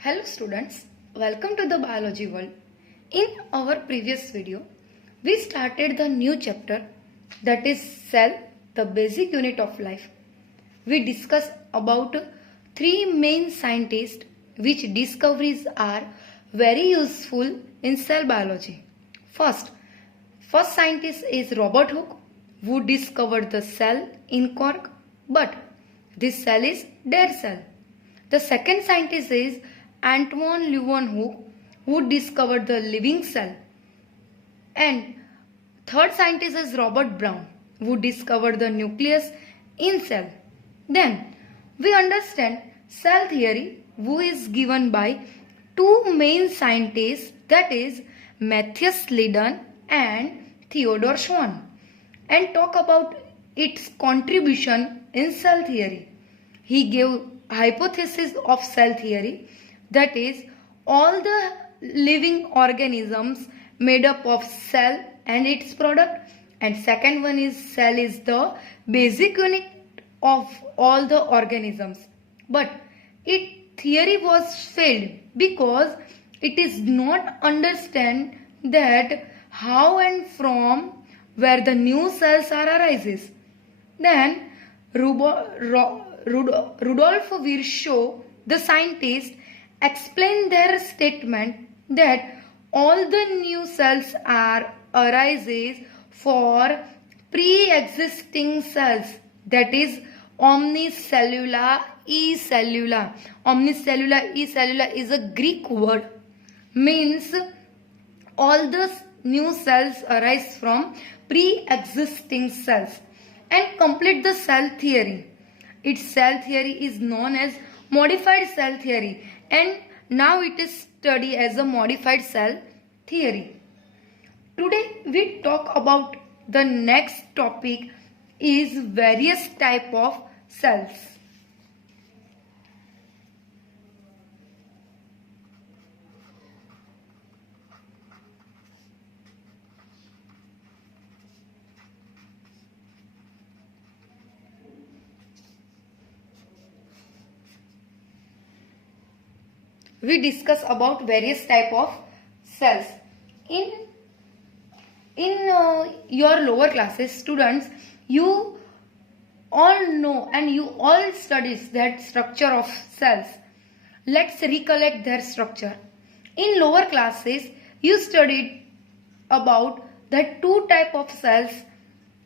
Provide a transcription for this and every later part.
Hello students, welcome to the biology world. In our previous video, we started the new chapter that is cell, the basic unit of life. We discussed about three main scientists which discoveries are very useful in cell biology. First scientist is Robert Hooke, who discovered the cell in cork, but this cell is dead cell. The second scientist is Antoine Leeuwenhoek, who discovered the living cell. And third scientist is Robert Brown, who discovered the nucleus in cell. Then we understand cell theory, who is given by two main scientists, that is Matthias Leyden and Theodor Schwann, and talk about its contribution in cell theory. He gave hypothesis of cell theory, that is all the living organisms made up of cell and its product, and second one is cell is the basic unit of all the organisms. But its theory was failed because it is not understand that how and from where the new cells are arises. Then Rudolf Virchow, the scientist, explained their statement that all the new cells are arises for pre-existing cells, that is omnicellular ecellula. Omnicellular ecellula is a Greek word, means all the new cells arise from pre-existing cells, and complete the cell theory. Its cell theory is known as modified cell theory, and now it is studied as a modified cell theory. Today we talk about the next topic is various type of cells. We discuss about various type of cells. In your lower classes, students, you all know and you all studies that structure of cells. Let's recollect their structure. In lower classes, you studied about the two type of cells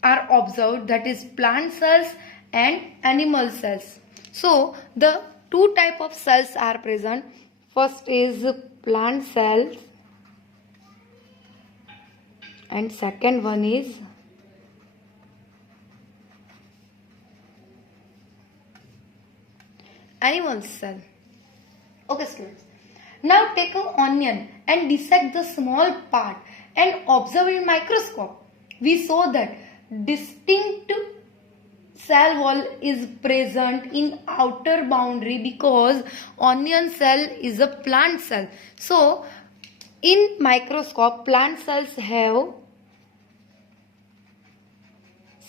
are observed, that is plant cells and animal cells. So the two type of cells are present. First is plant cells and second one is animal cell. Okay students, now take an onion and dissect the small part and observe in microscope. We saw that distinct cell wall is present in outer boundary because onion cell is a plant cell. So in microscope, plant cells have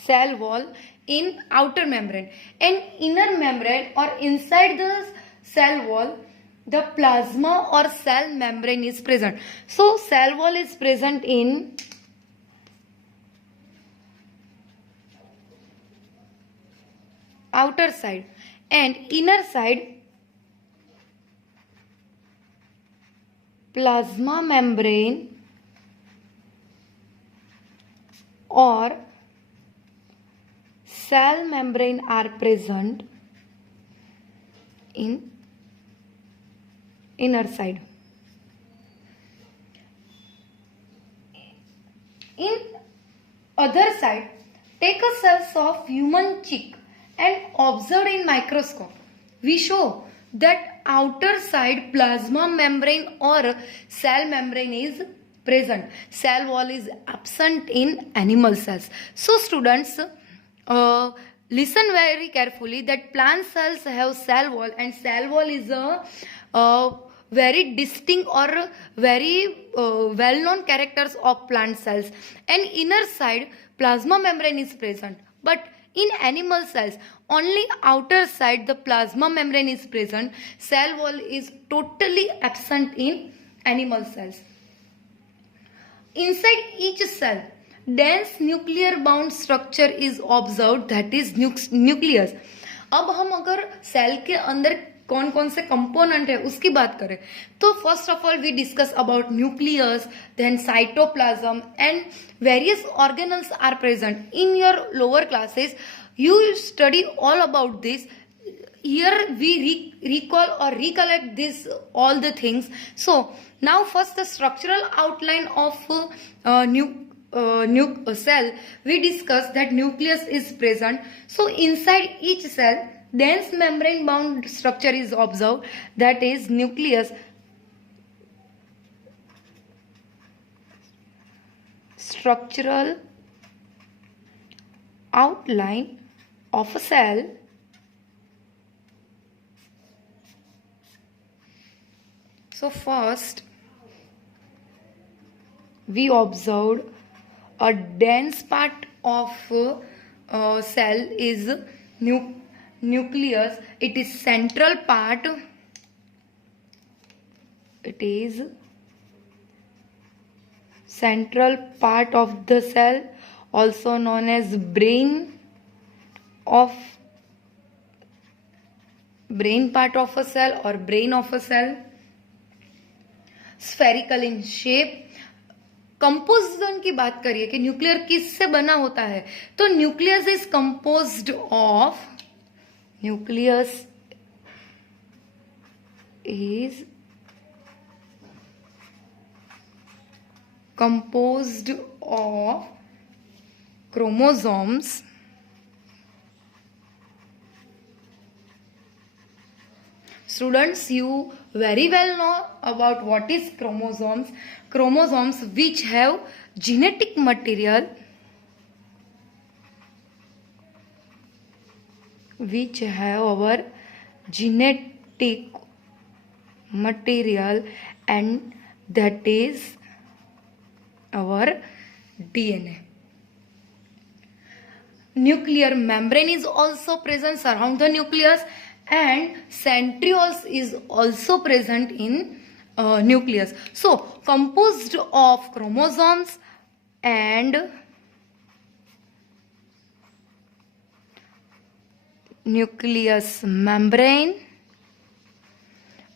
cell wall in outer membrane, and inner membrane or inside the cell wall the plasma or cell membrane is present. So cell wall is present in outer side, and inner side plasma membrane or cell membrane are present in inner side. In other side, take a cells of human cheek and observe in microscope. We show that outer side plasma membrane or cell membrane is present. Cell wall is absent in animal cells. So students, listen very carefully that plant cells have cell wall, and cell wall is a very distinct or very well-known characters of plant cells, and inner side plasma membrane is present. But In animal cells, only outer side the plasma membrane is present. Cell wall is totally absent in animal cells. Inside each cell, dense nuclear bound structure is observed, that is nucleus. अब हम अगर cell के अंदर कौन कौन से component है उसकी बात करें तो first of all we discuss about nucleus, then cytoplasm and various organelles are present in your lower classes. You study all about this. Here we recall or recollect this all the things. So now first the structural outline of cell. We discuss that nucleus is present. So inside each cell, dense membrane bound structure is observed, that is nucleus. Structural outline of a cell so first we observed a dense part of cell is nucleus. It is central part, it is central part of the cell, also known as brain part of a cell or brain of a cell. Spherical in shape. Composition की बात करिए कि nuclear किससे बना होता है तो nucleus is composed of chromosomes. Students, you very well know about what is chromosomes. Chromosomes which have genetic material, which have our genetic material, and that is our DNA. Nuclear membrane is also present surround the nucleus, and centrioles is also present in nucleus. So composed of chromosomes and nucleus membrane,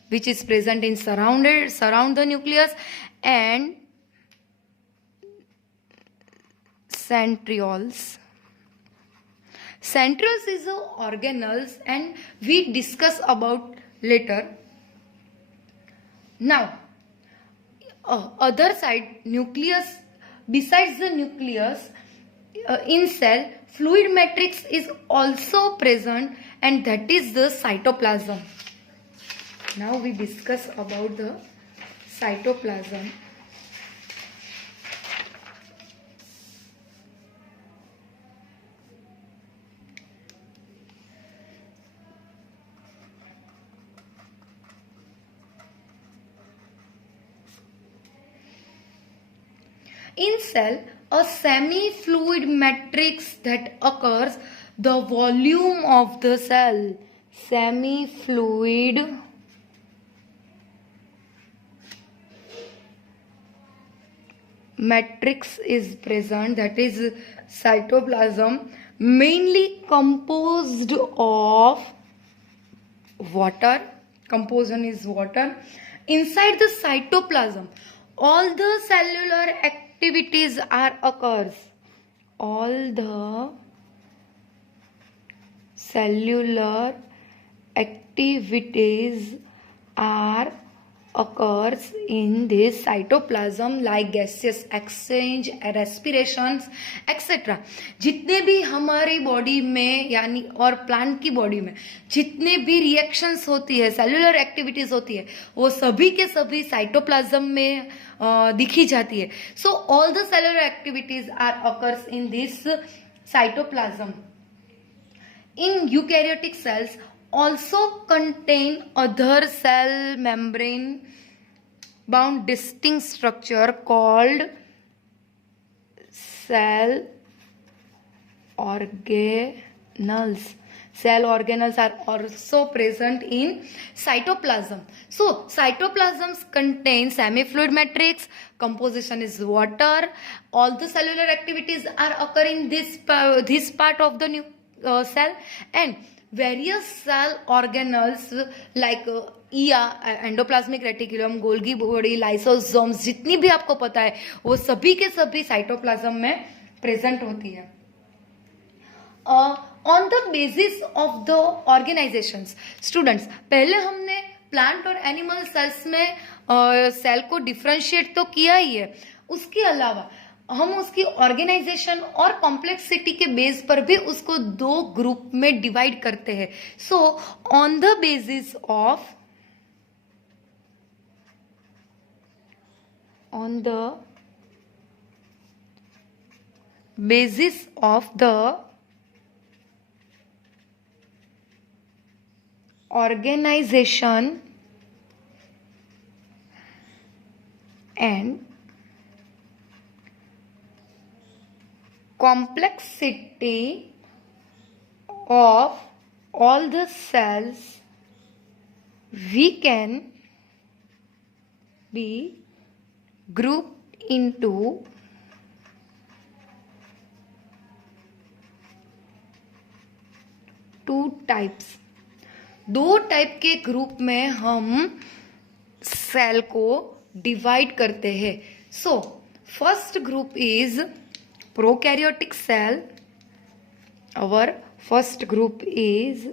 which is present in surround the nucleus, and centrioles. Centrioles is the organelles and we discuss about later. Now, other side nucleus, besides the nucleus, in cell fluid matrix is also present, and that is the cytoplasm. Now we discuss about the cytoplasm. In cell, a semi-fluid matrix that occurs, the volume of the cell, semi-fluid matrix is present, that is cytoplasm, mainly composed of water. Composition is water. Inside the cytoplasm, all the cellular activities occurs. All the cellular activities occurs in this cytoplasm, like gaseous exchange, respirations, etc. जितने भी हमारी body में यानी और plant की body में जितने भी रिएक्शंस होती है, सेलुलर एक्टिविटीज होती है, वो सभी के सभी साइटोप्लाज्म में दिखी जाती है. So all the cellular activities occurs in this cytoplasm. In eukaryotic cells also contain other cell membrane bound distinct structure called cell organelles. organelles. Cell organelles are also present in cytoplasm. So cytoplasms contain semi-fluid matrix. Composition is water. All the cellular activities are occurring in this part of the cell, and various cell organelles like endoplasmic reticulum, Golgi body, lysosomes, जितनी भी आपको पता है वो सभी के सभी cytoplasm में प्रेजेंट होती है. On the basis of the organisations, students पहले हमने प्लांट और एनिमल सेल्स में सेल को डिफ्रेंशिएट तो किया ही है, उसके अलावा हम उसकी ऑर्गेनाइजेशन और कॉम्प्लेक्सिटी के बेस पर भी उसको दो ग्रुप में डिवाइड करते हैं. So on the basis of the organization and complexity of all the cells, we can be grouped into two types. दो टाइप के ग्रुप में हम सेल को डिवाइड करते हैं. So first group is prokaryotic cell. Our first group is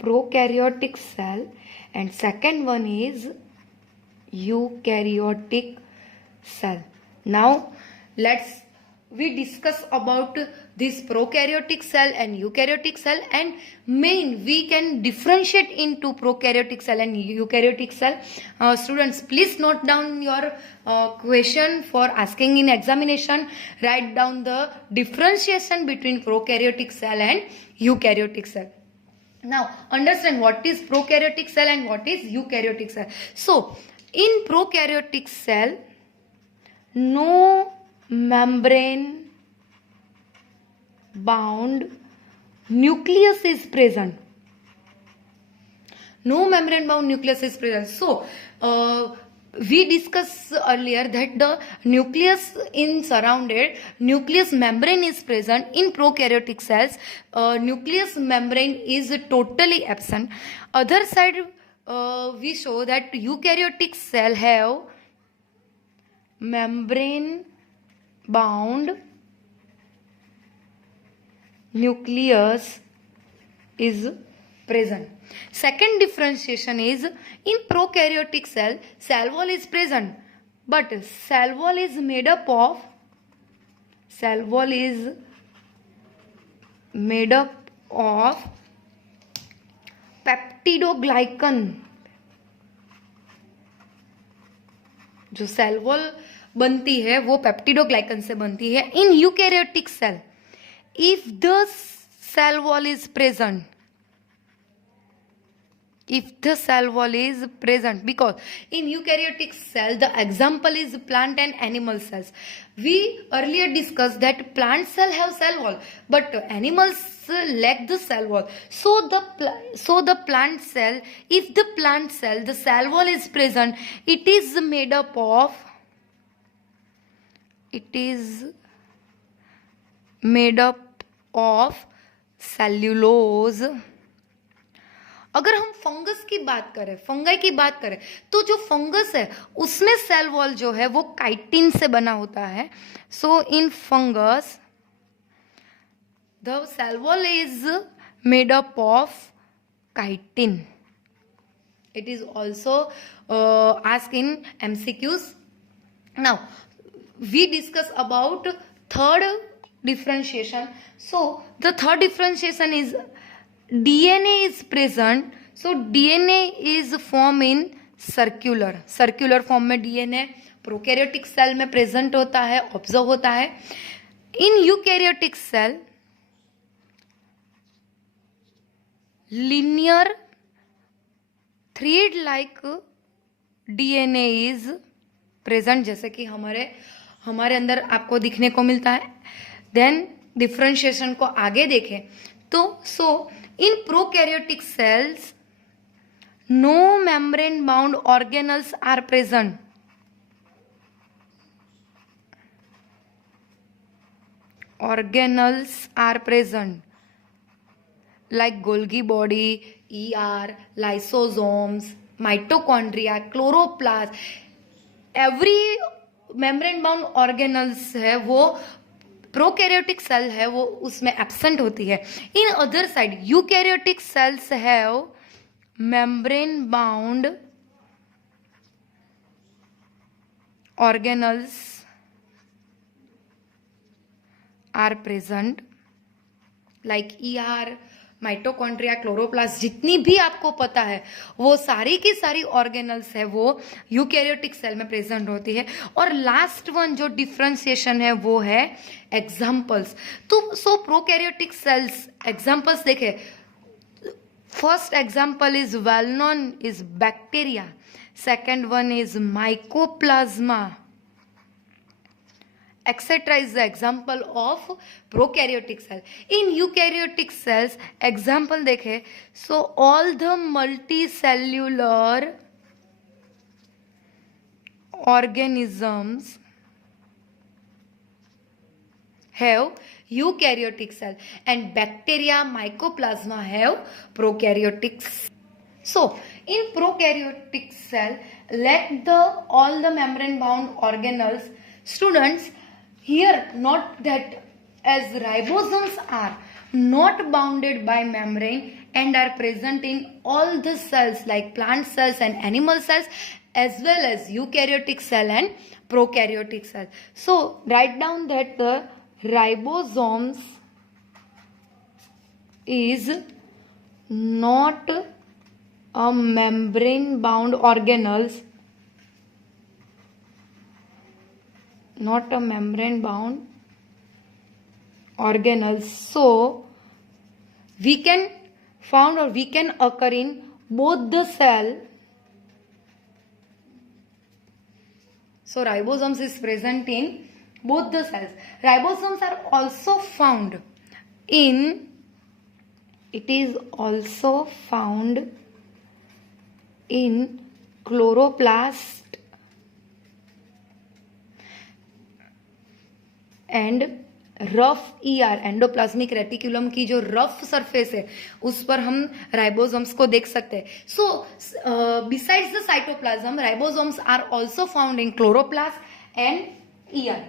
prokaryotic cell, and second one is eukaryotic cell. Now we discuss about this prokaryotic cell and eukaryotic cell, and we can differentiate into prokaryotic cell and eukaryotic cell. Students, please note down your question for asking in examination. Write down the differentiation between prokaryotic cell and eukaryotic cell. Now understand what is prokaryotic cell and what is eukaryotic cell. So in prokaryotic cell, no membrane bound nucleus is present. No membrane bound nucleus is present. So we discussed earlier that the nucleus membrane is present. In prokaryotic cells, nucleus membrane is totally absent. Other side, we show that eukaryotic cell have membrane bound nucleus is present. Second differentiation is in prokaryotic cell, cell wall is present, but cell wall is made up of peptidoglycan. जो cell wall बनती है वो peptidoglycan से बनती है. In eukaryotic cell, if the cell wall is present, because in eukaryotic cell the example is plant and animal cells. We earlier discussed that plant cell have cell wall, but animals lack the cell wall. So the plant cell, if the plant cell the cell wall is present, it is made up of cellulose. अगर हम fungus की बात करें, fungi की बात करें, तो जो फंगस है उसमें सेल वॉल जो है वो काइटिन से बना होता है. So in fungus the cell wall is made up of chitin. It is also asked in MCQs. Now we discuss about third differentiation. So the third differentiation is DNA is present. So DNA is formed in circular form में DNA prokaryotic cell में present होता है, observe होता है. In eukaryotic cell linear thread like DNA is present, जैसे कि हमारे अंदर आपको दिखने को मिलता है। देन डिफ्रेंशिएशन को आगे देखें तो in prokaryotic cells no membrane bound organelles are present. Organelles are present like Golgi body, ER, lysosomes, mitochondria, chloroplast. Every membrane bound organelles है वो प्रोकैरियोटिक सेल है वो उसमें एब्सेंट होती है। In other side eukaryotic cells have membrane bound organelles are present like ER, mitochondria, chloroplast, जितनी भी आपको पता है वो सारी की सारी ऑर्गेनल्स है वो यूकैरियोटिक सेल में प्रेजेंट होती है। और लास्ट वन जो डिफ्रेंसिएशन है वो है एग्जाम्पल्स। तो प्रोकैरियोटिक सेल्स एग्जाम्पल्स देखे, first example is well known is bacteria, second one is mycoplasma, etc. is the example of prokaryotic cell. In eukaryotic cells example देखे, so all the multicellular organisms have eukaryotic cell and bacteria, mycoplasma have prokaryotic cell. So in prokaryotic cell let all the membrane bound organelles, students, here not that as ribosomes are not bounded by membrane and are present in all the cells like plant cells and animal cells as well as eukaryotic cell and prokaryotic cell. So write down that the ribosomes is not a membrane bound organelles, not a membrane bound organelles. So we can found or we can occur in both the cell. So ribosomes is present in both the cells. Ribosomes are also found in, it is also found in chloroplast and rough ER endoplasmic reticulum की जो rough surface है उस पर हम ribosomes को देख सकते हैं. So besides the cytoplasm ribosomes are also found in chloroplast and ER.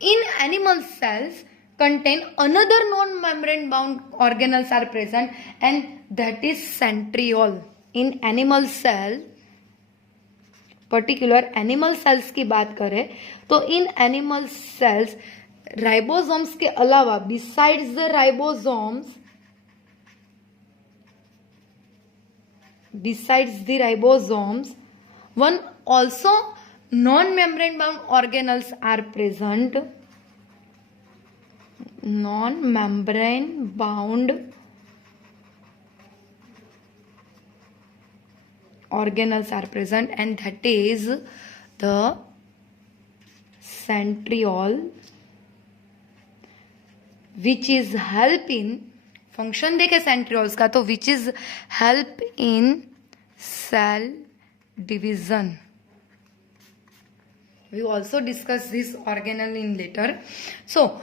In animal cells contain another non-membrane bound organelles are present and that is centriole. In animal cell particular animal cells की बात करें तो इन animal sales ribosomes के अलावा besides the ribosomes one also non membrane bound organelles are present. Non membrane bound organelles are present and that is the centriole which is help in function देखे centrioles का तो which is help in cell division. We also discuss this organelle in later. So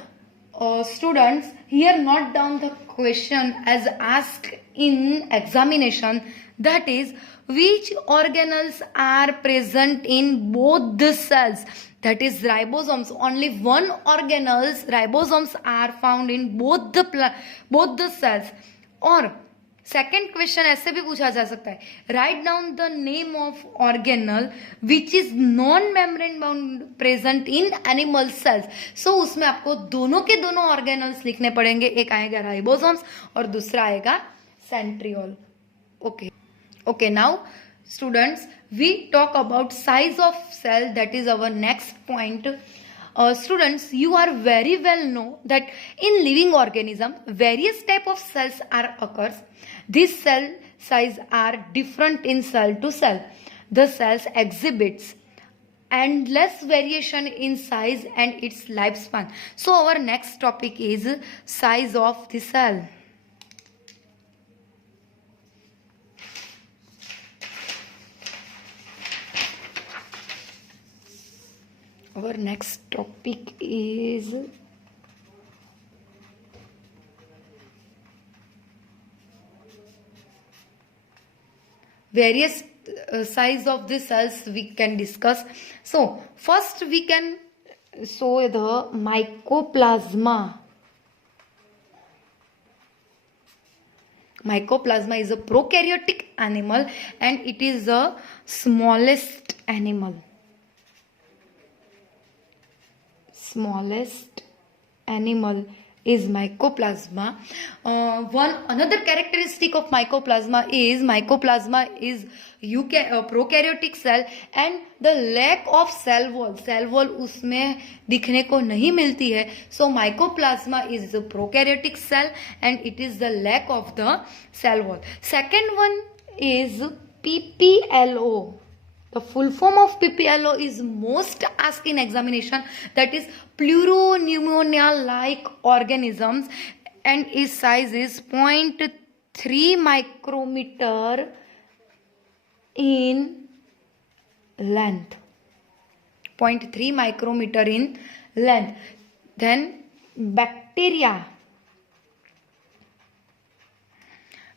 students, here note down the question as asked in examination, that is which organelles are present in both the cells, that is ribosomes. Only one organelles ribosomes are found in both the cells. और second question ऐसे भी पूछा जा सकता है, write down the name of organelle which is non membrane bound present in animal cells. So उसमें आपको दोनों के दोनों ऑर्गेनल्स लिखने पड़ेंगे, एक आएगा राइबोसोम्स और दूसरा आएगा centriole. Okay, now students, we talk about size of cell, that is our next point. Students, you are very well know that in living organism various type of cells are occurs. These cell size are different in cell to cell. The cells exhibits endless variation in size and its lifespan. So our next topic is size of the cell. Our next topic is various size of the cells we can discuss. So first we can show the mycoplasma. Mycoplasma is a prokaryotic animal and it is the smallest animal. Smallest animal is mycoplasma. Another characteristic of mycoplasma is prokaryotic cell and the lack of cell wall. Cell wall उसमें दिखने को नहीं मिलती है. So mycoplasma is a prokaryotic cell and it is the lack of the cell wall. Second one is PPLO. The full form of PPLO is most asked in examination, that is pleuropneumonia-like organisms, and its size is 0.3 micrometer in length. 0.3 micrometer in length. Then bacteria.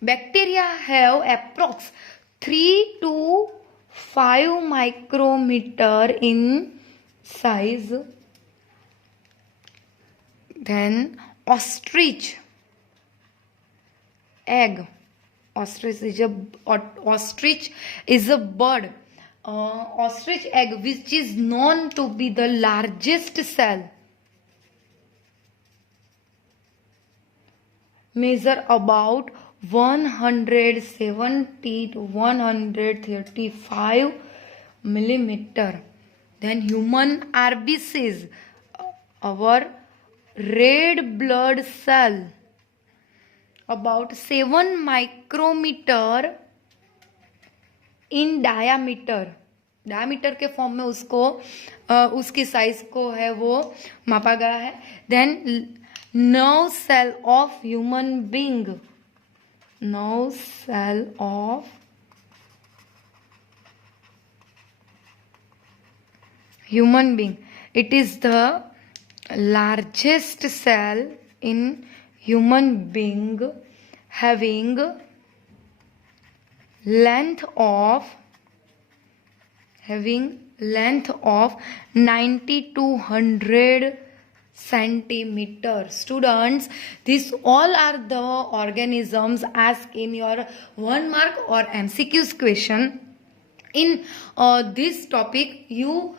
Bacteria have approx 3 to 5 micrometer in size. Then ostrich egg. Ostrich is a bird. Ostrich egg, which is known to be the largest cell, measure about 170 to 135 millimeter. Then human RBCs, our red blood cell, about 7 micrometer in diameter. Diameter के form में उसको उसकी size को है वो मापा गया है. Then nerve cell of human being. Nerve cell of human being. It is the largest cell in human being, having length of 90 to 100 centimeters. Students, these all are the organisms asked in your 1 mark or MCQs question. In this topic, you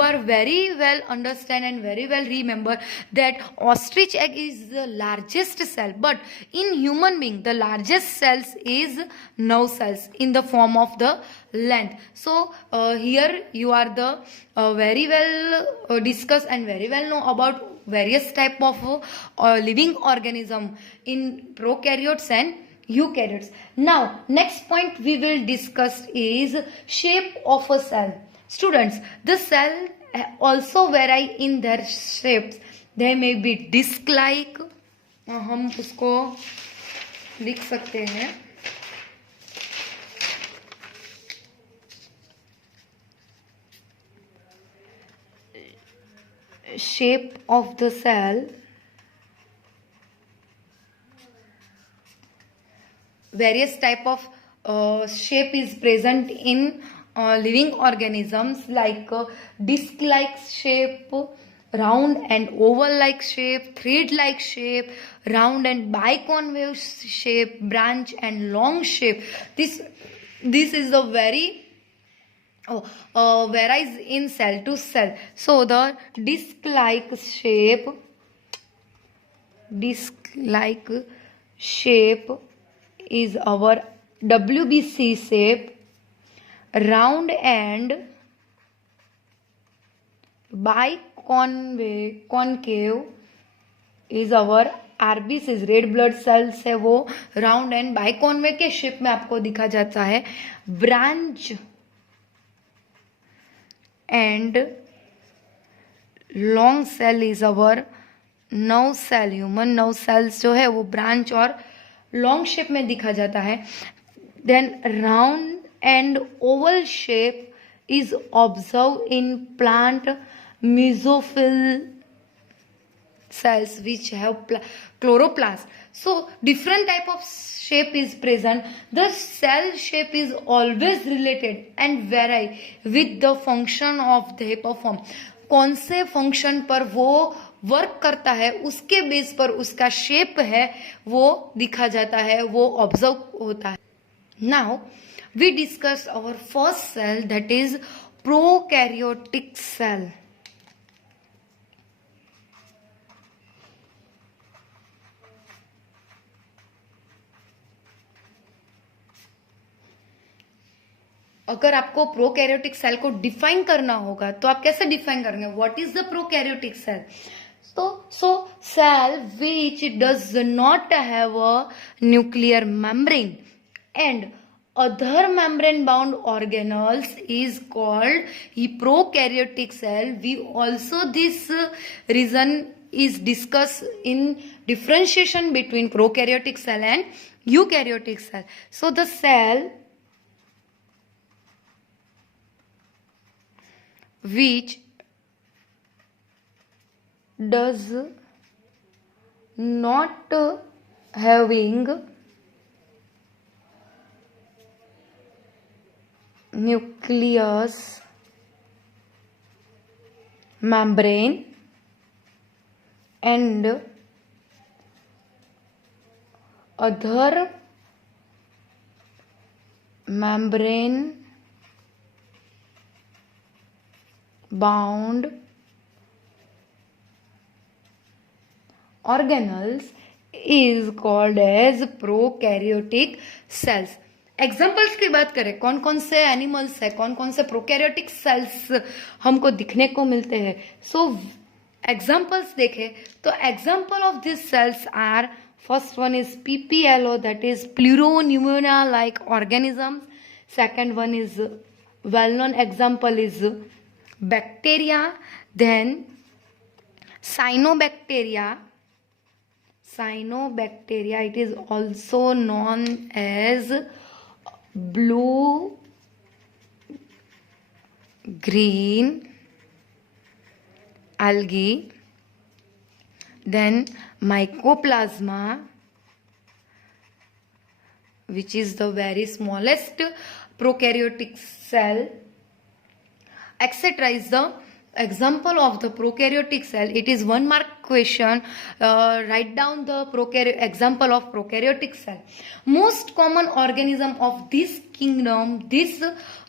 are very well understand and very well remember that ostrich egg is the largest cell, but in human being the largest cells is nerve cells in the form of the length. So here you are the very well discuss and very well know about various type of living organism in prokaryotes and eukaryotes. Now next point we will discuss is shape of a cell. Students, the cell also vary in their shapes. They may be disc-like. हम उसको लिख सकते हैं. Shape of the cell. Various type of shape is present in living organisms, like disc-like shape, round and oval-like shape, thread-like shape, round and biconvex shape, branch and long shape. This is a very varies in cell to cell. So the disc-like shape is our WBC shape. Round and biconcave is our RBCs, red blood cells है वो round and बाइकॉन्वेव के shape में आपको दिखा जाता है. Branch and long cell is our nerve cell. Human nerve cells जो है वो ब्रांच और लॉन्ग शेप में दिखा जाता है. Then round and oval shape is observe in plant mesophyll cells which have chloroplast. So different type of shape is present. The cell shape is always related and vary with the function of they perform. कौन से function पर वो work करता है उसके base पर उसका shape है वो दिखा जाता है, वो ऑब्जर्व होता है. Now we discuss our first cell that is prokaryotic cell. अगर आपको प्रोकैरियोटिक सेल को डिफाइन करना होगा तो आप कैसे डिफाइन करेंगे? What is the prokaryotic cell? So cell which does not have a nuclear membrane and other membrane bound organelles is called a prokaryotic cell. We also this reason is discussed in differentiation between prokaryotic cell and eukaryotic cell. So the cell which does not having nucleus membrane and other membrane bound organelles is called as prokaryotic cells. Examples की बात करें, कौन कौन से animals है, कौन कौन से प्रोकैरियोटिक सेल्स हमको दिखने को मिलते हैं. सो एग्जाम्पल्स देखें तो example of this cells are, first one is PPLO that is pleuropneumonia like organisms. Second one is well known example is bacteria. Then cyanobacteria, it is also known as blue green algae. Then mycoplasma, which is the very smallest prokaryotic cell, etc. is the example of the prokaryotic cell. It is 1 mark question. Write down the example of prokaryotic cell. Most common organism of this kingdom, this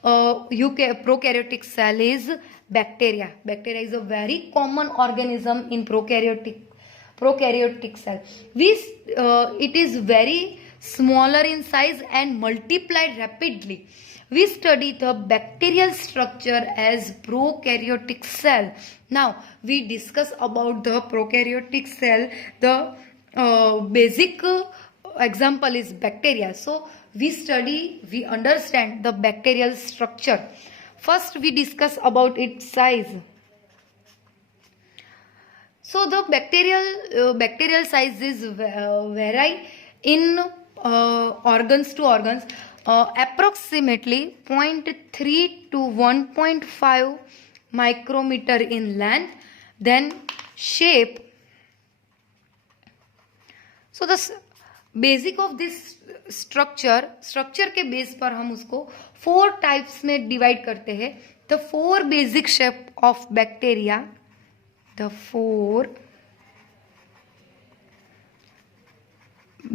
prokaryotic cell is bacteria. Bacteria is a very common organism in prokaryotic cell. It is very smaller in size and multiplied rapidly. We study the bacterial structure as prokaryotic cell. Now we discuss about the prokaryotic cell. The basic example is bacteria. So we understand the bacterial structure. First we discuss about its size. So the bacterial size is vary in organs to organs. Approximately 0.3 to 1.5 micrometer in length. Then shape. So the basic of this structure के base पर हम उसको 4 types में divide करते हैं. The 4 basic shape of bacteria. The 4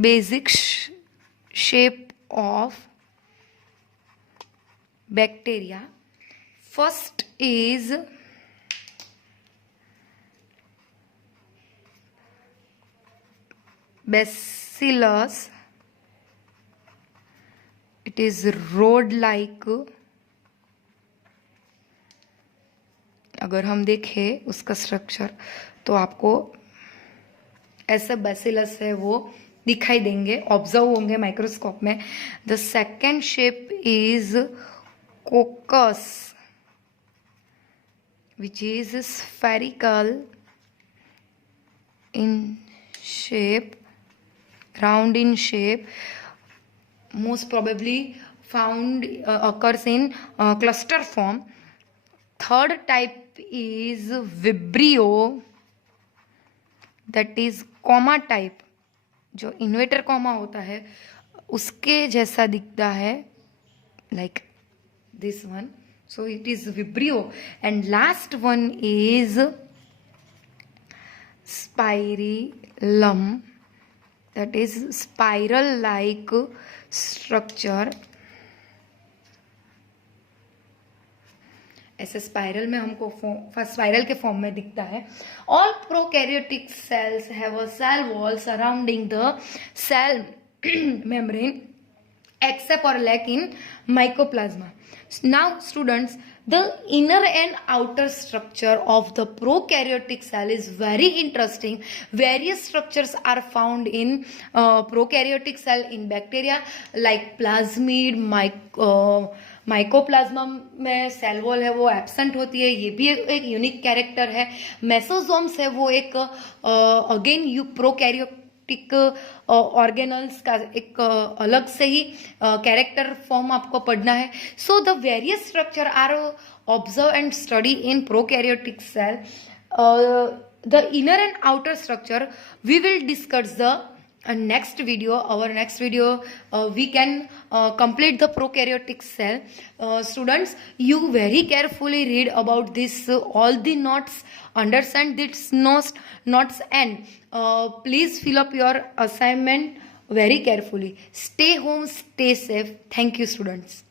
basic shape of bacteria. First is bacillus. It is rod like. अगर हम देखें उसका स्ट्रक्चर तो आपको ऐसे बैसिलस है वो दिखाई देंगे, ऑब्जर्व होंगे माइक्रोस्कोप में. The second shape is कोकस. which is spherical in shape, round in shape, most probably found occurs in cluster form. Third type is Vibrio, that is comma type, जो इन्वर्टर कॉमा होता है उसके जैसा दिखता है, like this one. So it is Vibrio. And last one is Spirillum, that is spiral like structure. ऐसे spiral में हमको स्पाइरल के फॉर्म में दिखता है. All prokaryotic cells have a cell wall surrounding the cell membrane except or lack in mycoplasma. Now students, the inner and outer structure of the prokaryotic cell is very interesting. Various structures are found in prokaryotic cell in bacteria like plasmid, mycoplasma में cell wall है वो absent होती है, ये भी एक unique character है. मेसोजोम्स है वो एक अगेन यू प्रोकैरियोटिक ऑर्गेनल्स का एक अलग से ही कैरेक्टर फॉर्म आपको पढ़ना है. So the various structure are observe and study in prokaryotic cell. The inner and outer structure we will discuss the next video. Our next video we can complete the prokaryotic cell. Students, you very carefully read about this all the notes, understand this notes and please fill up your assignment very carefully. Stay home, stay safe. Thank you students.